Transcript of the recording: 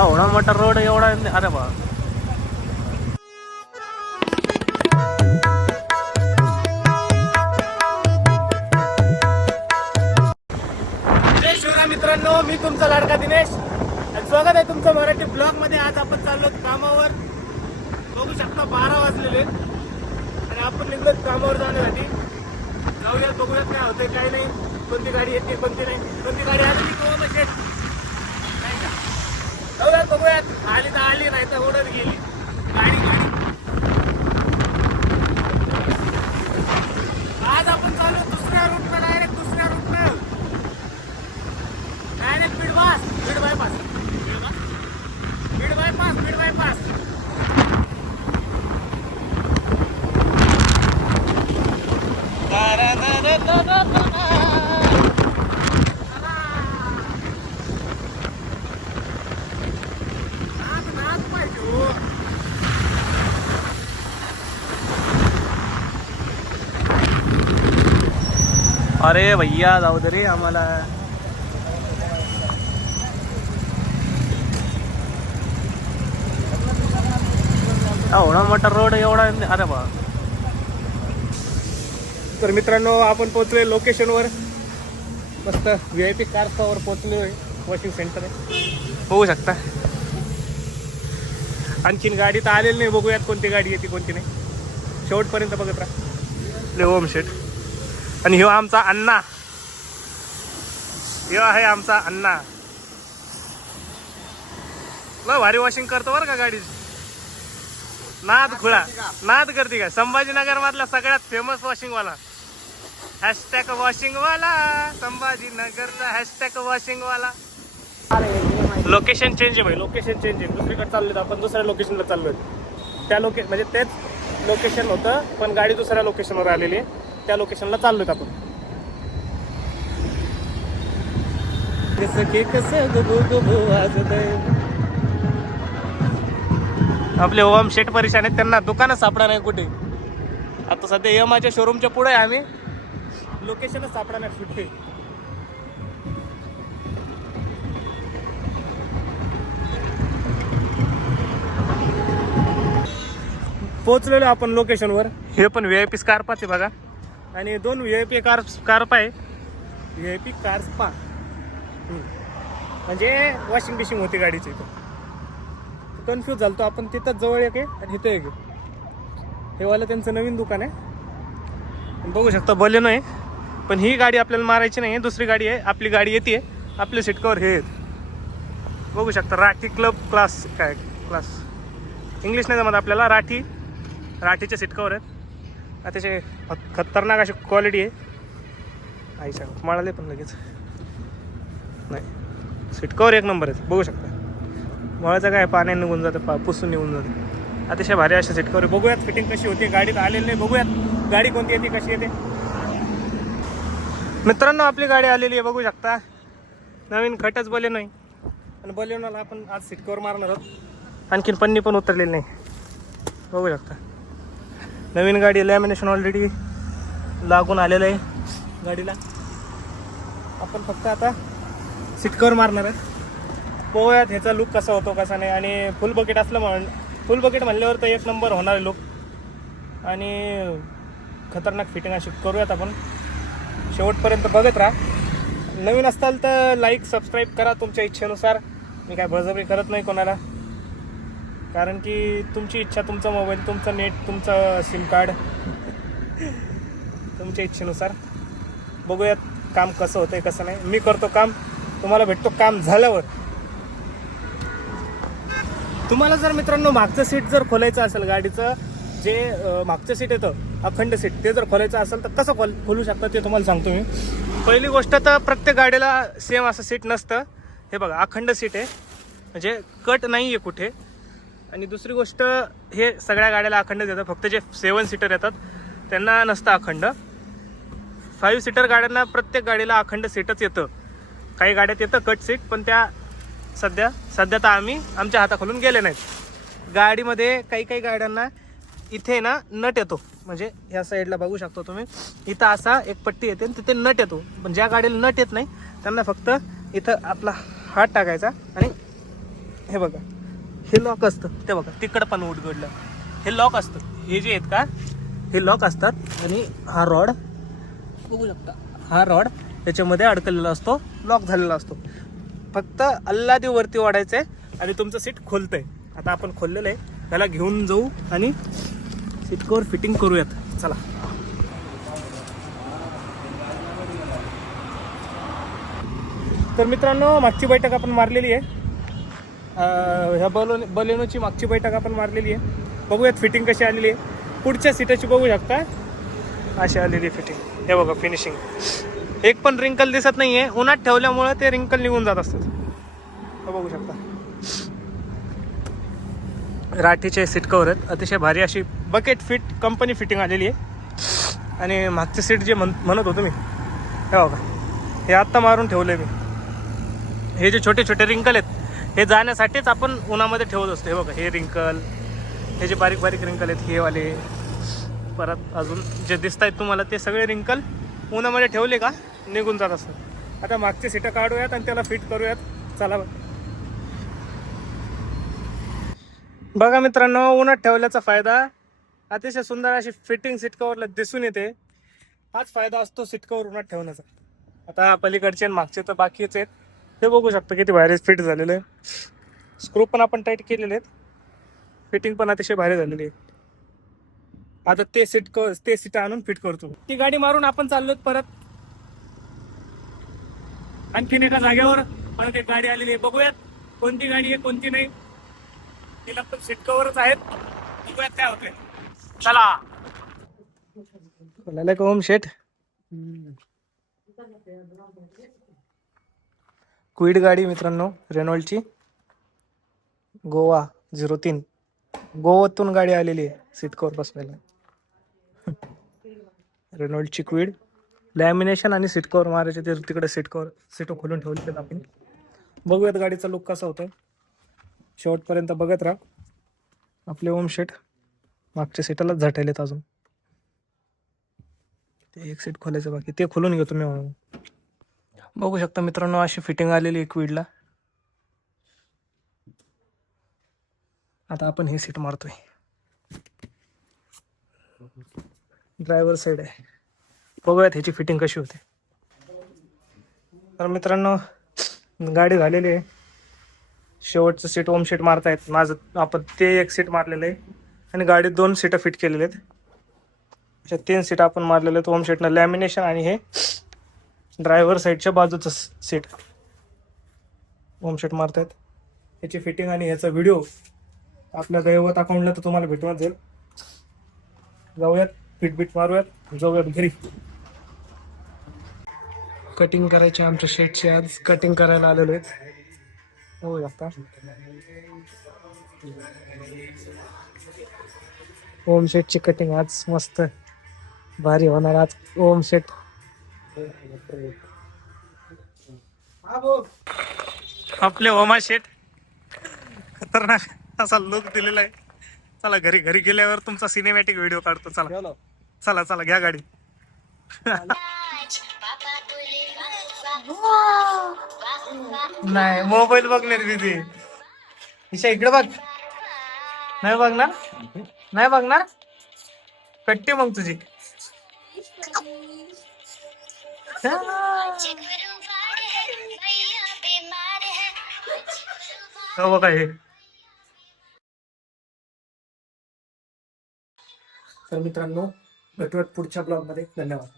एवढा मोठा रोड एवढा, अरे बा. जय शिवराय मित्रांनो, मी तुमचा लाडका दिनेश. स्वागत आहे तुमचं मराठी ब्लॉग मध्ये. आज आपण चाललो कामावर. बघू शकता 12 वाजलेले आणि आपण निघलो कामावर जाण्यासाठी. जाऊयात, बघूयात काय होतंय काय नाही, कोणती गाडी येते कोणती नाही, कोणती गाडी आली किंवा मग नाही का. जाऊयात बघूयात, आली तर आली, नाही तर ओढत गेली गाडी. आज आपण चालू दुसऱ्या रूटनं, डायरेक्ट दुसऱ्या रूटनं, डायरेक्ट बीड बायपास. अरे भैया जाऊ दे रे आम्हाला. एवढा मोठा रोड एवढा, अरे बा. तर मित्रांनो, आपण पोहोचलोय लोकेशनवर. मस्त VIP कारवर पोहोचलोय. वॉशिंग सेंटर आहे, होऊ शकता. आणखीन गाडी तर आलेली नाही, बघूयात कोणती गाडी येते कोणती नाही. शेवटपर्यंत बघत राहा. ओम शेठ. आणि ह्यो आमचा अण्णा, ह्यो आहे आमचा अण्णा. लय भारी वॉशिंग करतो बरं का गाडी. नाद खुळा नाद करते का. संभाजीनगर मधला सगळ्यात फेमस वॉशिंग वाला. हॅशटॅग वॉशिंग वाला संभाजीनगरचा, हॅशटॅग वॉशिंग वाला. लोकेशन चेंज आहे भाई, लोकेशन चेंज आहे. दुसरीकडे चाललोय आपण, दुसऱ्या लोकेशनला चाललोय. त्या म्हणजे तेच लोकेशन होतं, पण गाडी दुसऱ्या लोकेशनवर आलेली आहे. त्या लोकेशनला चाललोय आपण. आपले ओम शेठ परेशान आहेत, त्यांना दुकानच सापडा नाही कुठे. आता सध्या यमाच्या शोरूमच्या पुढे आहे आम्ही, लोकेशनच सापडा नाही कुठे. पोहोचलेलो आपण लोकेशनवर. हे पण VIP स्कार्पा आहे बघा, आणि 2 VIP स्कार्पा आहे. VIP कार स्पा म्हणजे वॉशिंग बिशिंग होती गाडीची. इथं कन्फ्यूज झालतो आपण. तिथंच जवळ एक आहे आणि इथं एक आहे. हे वाला त्यांचं नवीन दुकान आहे. बघू शकता बलेनो आहे, पण ही गाडी आपल्याला मारायची नाही आहे. दुसरी गाडी आहे, आपली गाडी येते. आपले सीट कवर हे आहेत, बघू शकता. राठी क्लब क्लास, काय क्लास इंग्लिश नाही जमत आपल्याला. राठीचे सीट कवर आहेत. त्याचे खतरनाक अशी क्वालिटी आहे. आई सांग माळाले पण लगेच नाही. सीट कवर एक नंबर आहे, बघू शकता. मळाचं काय पाण्याने निघून जातं, पुसून निघून जातं. अतिशय भारी अशा सीट कवर. बघूयात फिटिंग कशी होती. गाडीत आलेली नाही, बघूयात गाडी कोणती येते कशी येते. मित्रांनो, आपली गाडी आलेली आहे, बघू शकता. नवीन खटच बलेनो आहे, आणि बलेनोला आपण आज सीट कवर मारणार आहोत. आणखीन पन्नी पण उतरलेली नाही, बघू शकता. नवीन गाडी, लॅमिनेशन ऑलरेडी लागून आलेलं आहे गाडीला. आपण फक्त आता सीट कवर मारणार आहेत. बघूयात ह्याचा लुक कसा होतो कसा नाही. आणि फुल बकेट असलं फुल बकेट म्हणल्यावर तर एक नंबर होणार आहे लुक. आणि खतरनाक फिटिंग अशी करूयात आपण. शेवटपर्यंत बघत राहा. नवीन असताल तर लाईक सबस्क्राईब करा तुमच्या इच्छेनुसार. मी काय बळजबरी करत नाही कोणाला, कारण की तुमची इच्छा, तुमचा मोबाईल, तुमचं नेट, तुमचं सिम कार्ड, तुमच्या इच्छेनुसार. बघूयात काम कसं होतंय कसं नाही. मी करतो काम, तुम्हाला भेटतो काम झाल्यावर. तुम्हाला जर मित्रांनो मागचं सीट जर खोलायचं असेल, गाडीचं जे मागचं सीट येतं अखंड सीट, ते जर खोलायचं असेल तर कसं खोलू शकता ते तुम्हाला सांगतो मी. पहिली गोष्ट तर प्रत्येक गाडीला सेम असं सीट नसतं. हे बघा अखंड सीट आहे, म्हणजे कट नाही आहे कुठे. आणि दुसरी गोष्ट, हे सगळ्या गाड्याला अखंडच येतं. फक्त जे 7 सीटर येतात त्यांना नसतं अखंड. 5 सीटर गाड्यांना प्रत्येक गाडीला अखंड सीटच येतं. काही गाड्यात येतं कट सीट, पण त्या सध्या तर आम्ही आमच्या हाताखालून गेले नाहीत. गाडीमध्ये काही गाड्यांना इथे ना नट येतो, म्हणजे ह्या साईडला बघू शकतो तुम्ही, इथं असा एक पट्टी येते तिथे नट येतो. पण ज्या गाडीला नट येत नाही त्यांना फक्त इथं आपला हात टाकायचा आणि हे बघा, हे लॉक असतं, ते बघा तिकडं पण उघडलं, हे लॉक असतं. हे जे आहेत का, हे लॉक असतात. आणि हा रॉड बघू शकता, हा रॉड त्याच्यामध्ये अडकलेला असतो, लॉक झालेला असतो. फक्त अल्लादी वरती वाढायचं आहे आणि तुमचं सीट खोलतंय. आता आपण खोललेलं आहे, त्याला घेऊन जाऊ आणि सीट कवर फिटिंग करूयात. चला. तर मित्रांनो, मागची बैठक आपण मारलेली आहे. ह्या बलेनोची मागची बैठक आपण मारलेली आहे. बघूयात फिटिंग कशी आलेली आहे. पुढच्या सीटाची बघू शकता, अशी आलेली फिटिंग. हे बघा फिनिशिंग, एक पण रिंकल दिसत नाही आहे. उन्हात ठेवल्यामुळे ते रिंकल निघून जात असतात. हे बघू शकता, राठीचे सीट कवर आहेत. अतिशय भारी अशी बकेट फिट कंपनी फिटिंग आलेली आहे. आणि मागचे सीट जे म्हणत होतो मी, हे बघा, हे आत्ता मारून ठेवलं मी. हे जे छोटे छोटे रिंकल आहेत, हे जाण्यासाठीच आपण उन्हामध्ये ठेवत असतो. हे बघा, हे रिंकल, हे जे बारीक बारीक रिंकल आहेत हे वाले, परत अजून जे दिसत आहेत तुम्हाला ते सगळे रिंकल उन्हामध्ये ठेवले का निघून जात असतात. आता मागची सीटं काढूयात आणि त्याला फिट करूयात. चला बघा मित्रांनो, उन्हात ठेवल्याचा फायदा, अतिशय सुंदर अशी फिटिंग सीट कवरला दिसून येते. हाच फायदा असतो सीट कवर उन्हात ठेवण्याचा. आता पलीकडचे आणि मागचे तर बाकीच आहेत. हे बघू शकता किती भारी फिट झालेलं आहे. स्क्रू पण आपण टाईट केलेले आहेत, फिटिंग पण अतिशय भारी झालेली आहे. आता ते सीट आणून फिट करतो. ती गाडी मारून आपण चाललो परत आणखीन एका जागेवर. परत एक गाडी आलेली आहे, बघूयात कोणती गाडी आहे कोणती नाही. तिला पण सीट कवरच आहेत, बघूयात काय होतंय. चला. बोलायला का ओम शेठ, क्विड गाडी मित्रांनो, रेनॉल्डची गोवा 03, गोवातून गाडी आलेली आहे सीट कवर बसवायला. रेनॉल्डची क्विड, लॅमिनेशन आणि सीट कवर मारायचे. ते तिकडे सीट खोलून ठेवले आपण. बघूयात गाडीचा लुक कसा होतोय, शेवटपर्यंत बघत राहा. आपले ओम शेठ मागच्या सीटालाच झटायलेत अजून. ते एक सीट खोलायचं बाकी, ते खोलून घेतो मी म्हणून. बघू शकता मित्रांनो, अशी फिटिंग आलेली आहे क्विडला. आता आपण ही सीट मारतोय, ड्रायव्हर साईड आहे. बघूयात ह्याची फिटिंग कशी होते. तर मित्रांनो, गाडी झालेली आहे. शेवटचं सीट ओम सीट मारतायत माझं. आपण ते एक सीट मारलेलं आहे आणि गाडीत 2 सीटं फिट केलेले आहेत. अशा 3 सीट आपण मारलेले आहेत ओम सीटनं. लॅमिनेशन आणि हे ड्रायव्हर साईडच्या बाजूचं सीट ओम सीट मारतायत. ह्याची फिटिंग आणि ह्याचा व्हिडिओ आपल्या दैवत अकाउंटला तर तुम्हाला भेटूनच जाईल. जाऊयात, फिटबीट मारूयात, जाऊयात घरी. कटिंग करायचे आमच्या शेटचे, आज कटिंग करायला आलेलो आहेत. हो शकता ओम शेटची कटिंग आज मस्त भारी होणार आज. ओम शेट आपले ओमा शेट खतरनाक असा लुक दिलेला आहे. चला घरी गेल्यावर तुमचा सिनेमॅटिक व्हिडिओ काढतो. चला चला चला, घ्या गाडी. नाही, मोबाईल बघण्यात बिझी. ईशा इकडे बघ. नाही बघणार, नाही बघणार, कट्टी मग तुझी. हो बघा हे. तर मित्रांनो, भेटूयात पुढच्या ब्लॉगमध्ये. धन्यवाद.